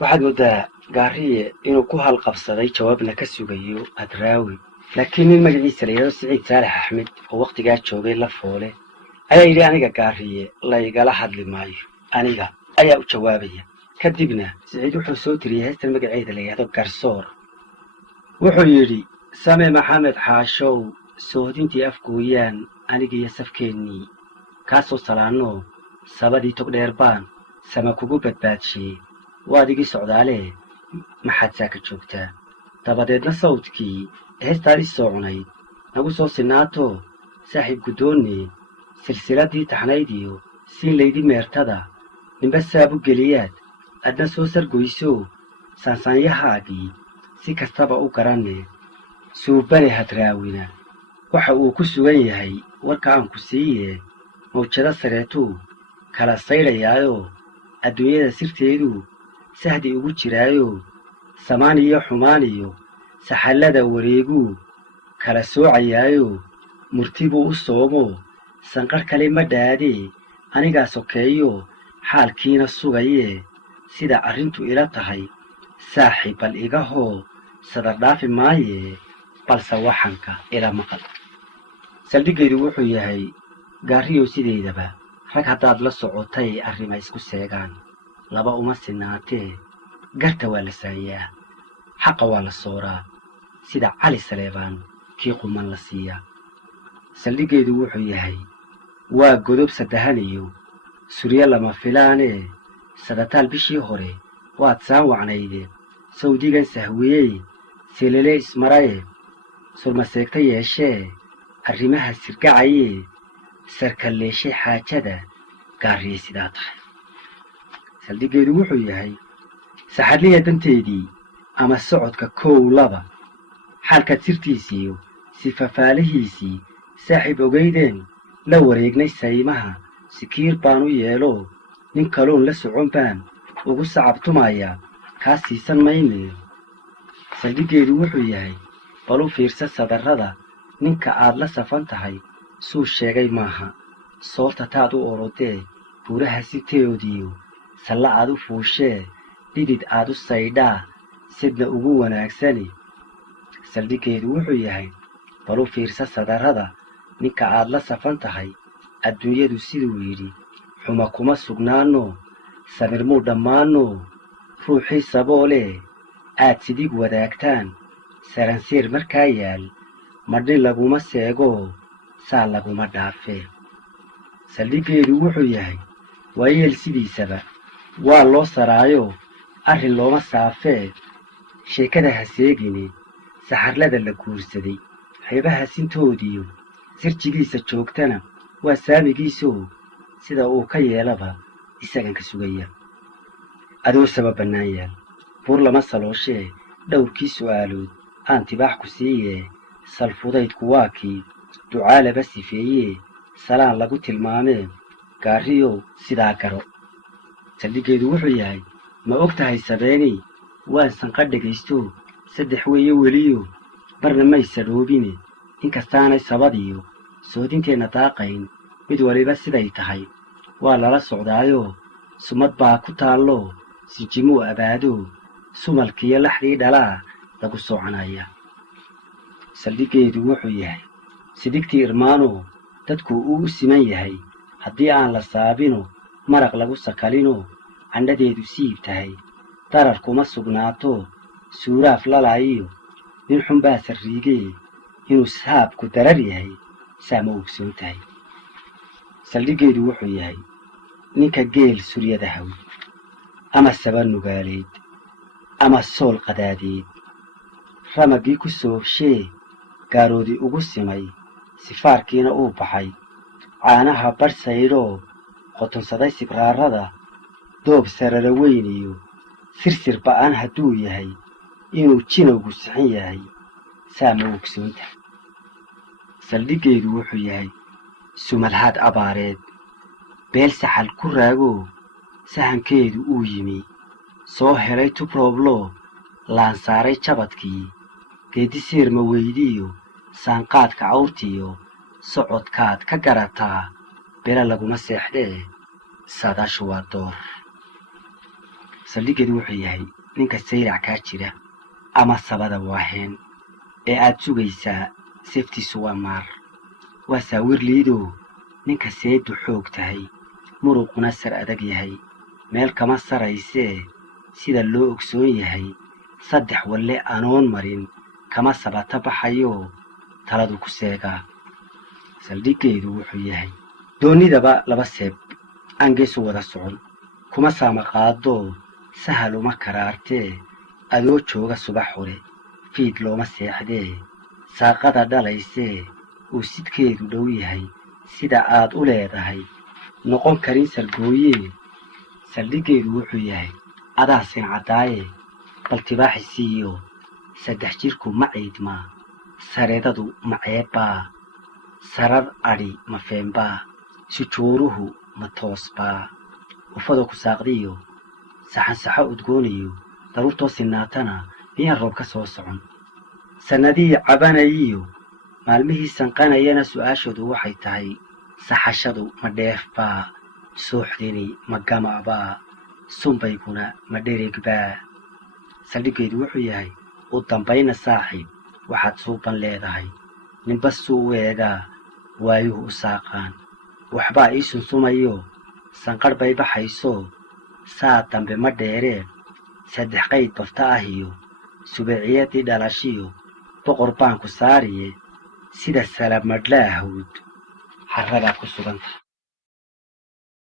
waxaad moodaa gaariye inuu ku halqabsaday jawaabna ka sugayo hadraawi laakiin nin magaciisa la yidhahdo siciid saalax axmed oo wakhtigaa joogay la foole ayaa yidhi aniga gaariye laygala hadli maayo aniga ayaa u jawaabaya kadibna siciid wuxuu soo tiriyey heestan magaceeda la yidhahdo garsoor wuxuu yidhi same maxamed xaashow soohdintii afgooyaan anigiiyo safkeennii kaasoo salaannoo sabadii togdheer baan sama kugu badbaadshiye waad igi socdaalee maxaad saaka joogtaa dabadeedna sawdkii heestaadii soo cunayd nagu soo sinaato saaxiib guddoonne silsiladdii taxnaydiyo siin laydi meertada ninba saabu geliyaad adna soo sargoyso saansaanyahaagii si kastaba u garanne suubane hadraawina waxa uu ku sugan yahay warka aan ku siiye mawjado sareetuu kala saydhayaayoo adduunyada sirteeduu sahdi ugu jiraayo samaan iyo xumaan iyo saxallada wareeguu kala soocayaayo murti buu u soomo sanqar kale ma dhaadee anigaa sokeeyo xaalkiina sugayee sida arrintu ila tahay saaxiib bal iga hoo sadar dhaafi maayee balse waxanka ila maqal saldhiggeedu wuxuu yahay gaariyow sideedaba rag haddaad la socotay arrima isku seegaan laba uma sinaatee garta waa la saayaa xaqa waa la sooraa sida cali saleebaan kii quman la siiyaa saldhiggeedu wuxuu yahay waa godob saddahan iyo suryo lama filaanee sadataal bishii hore waad saan wacnayde sawdigan sahwiyey selele ismaraye surmaseegta yeeshee arrimaha sirgacayee sarkalleeshay xaajada gaariye sidaa tahay saldhiggeedu wuxuu yahay saxadliya danteedii ama socodka kow laba xaalkaad sirtiisiiyo sifafaalihiisii saaxiib ogaydeen la wareegnay saymaha sikiir baan u yeelo nin kaloon la socon baan ugu sacabtumayaa kaa siisan mayne saldhiggeedu wuxuu yahay bal u fiirsa sadarrada ninka aad la safan tahay suu sheegay maaha soorta taad u orodee buuraha siteodiyo salla aad u fuushee dhidid aad u saydhaa sidna ugu wanaagsani saldhiggeedu wuxuu yahay bal u fiirsa sadarrada ninka aad la safan tahay adduunyadu siduu yidhi xuma kuma sugnaanno samir muu dhammaanno ruuxii saboolee aad sidig wadaagtaan saransiir markaa yaal madhin laguma seegoo saa laguma dhaafee saldhiggeedu wuxuu yahay waayeel sidiisaba waa loo saraayo arrin looma saafee sheekada ha seegine saxarlada la guursaday xeebaha sintoodiyo sirjigiisa joogtana waa saamigiisoo sida uu ka yeelaba isagan ka sugaya adoo saba bannaan yaal buur lama salooshee dhowrkii su'aalood aan tibaax ku siiyee salfudaydku waa kii ducaalaba sifeeyee salaan lagu tilmaamee gaariyow sidaa garo saldhiggeedu wuxuu yahay ma og tahay sabeenii waan sanqa dhegaysto saddex weeye weliyo barna may sadhoobine inkastaanay sabadiyo soodinteenna daaqayn mid waliba siday tahay waa lala socdaayoo sumad baa ku taalloo sinjimuu abaado sumalkiyo laxdii dhalaa lagu soocanaya saldhiggeedu wuxuu yahay sidigtii irmaanoo dadku uu u siman yahay haddii aan la saabino maraq lagu sakalinoo candhadeedu siib tahay darar kuma sugnaato suuraaf lalaayiyo nin xunbaa sarriigee inuu saabku darar yahay saa ma ogsoon tahay saldhiggeedu wuxuu yahay ninka geel suryada haw ama saba nugaaleed ama sool qadaadeed ramaggii ku soobshee gaaroodii ugu simay sifaarkiina uu baxay caanaha badh saydhoo qotonsaday sibraarada doob sarara weyn iyo sirsir ba'an hadduu yahay inuu jinowgu sixin yahay saa ma ogsoon tahay saldhiggeedu wuxuu yahay sumalhaad abaareed beel saxal ku raagoo sahankeedu uu yimi soo helay tubroobloo laansaaray jabadkii geedisiir ma weydiiyo saanqaadka cawrtiyo socodkaad ka garataa bela laguma seexdee saadaashu waa door saldhiggeedu wuxuu yahay ninka sayrac kaa jira ama sabada waaheen ee aad sugaysaa seeftiisu waa maar waa saawir liidoo ninka seedu xoog tahay muruquna sar adag yahay meel kama saraysee sida loo ogsoon yahay saddex walle anoon marin kama sabata baxayoo taladu ku seegaa saldhiggeedu wuxuu yahay doonnidaba laba seeb aan geesu wada socon kuma saama qaadoo sahal uma karaartee adoo jooga subax hore fiid looma seexdee saaqada dhalaysee uu sidkeedu dhow yahay sida aad u leedahay noqon karin sargooyee saldhiggeedu wuxuu yahay adaa sin caddaaye bal tibaaxi siiyo saddex jirku ma ciidmaa sareedadu ma ceebbaa sarar adhi ma feenbaa sujuuruhu ma toosbaa ufada ku saaqdiyo saxansaxo udgoonayo daruurtoo sinaatana miyaa roob ka soo socon sannadihii cabanayiyo maalmihii sanqanayana su'aashoodu waxay tahay saxashadu ma dheefbaa suuxdini ma gama'baa sunbayguna ma dheregbaa saldhiggeedu wuxuu yahay u dambayna saaxiib waxaad suuban leedahay ninba suu u eegaa waayuhu u saaqaan waxbaa ii sunsumayo sanqadh bay baxaysoo saa dambe ma dheeree saddex qayd bafta ah iyo subeeciyadii dhalashiyo boqor baan ku saariye sida salamadhlaahawd xarradaa ku suganta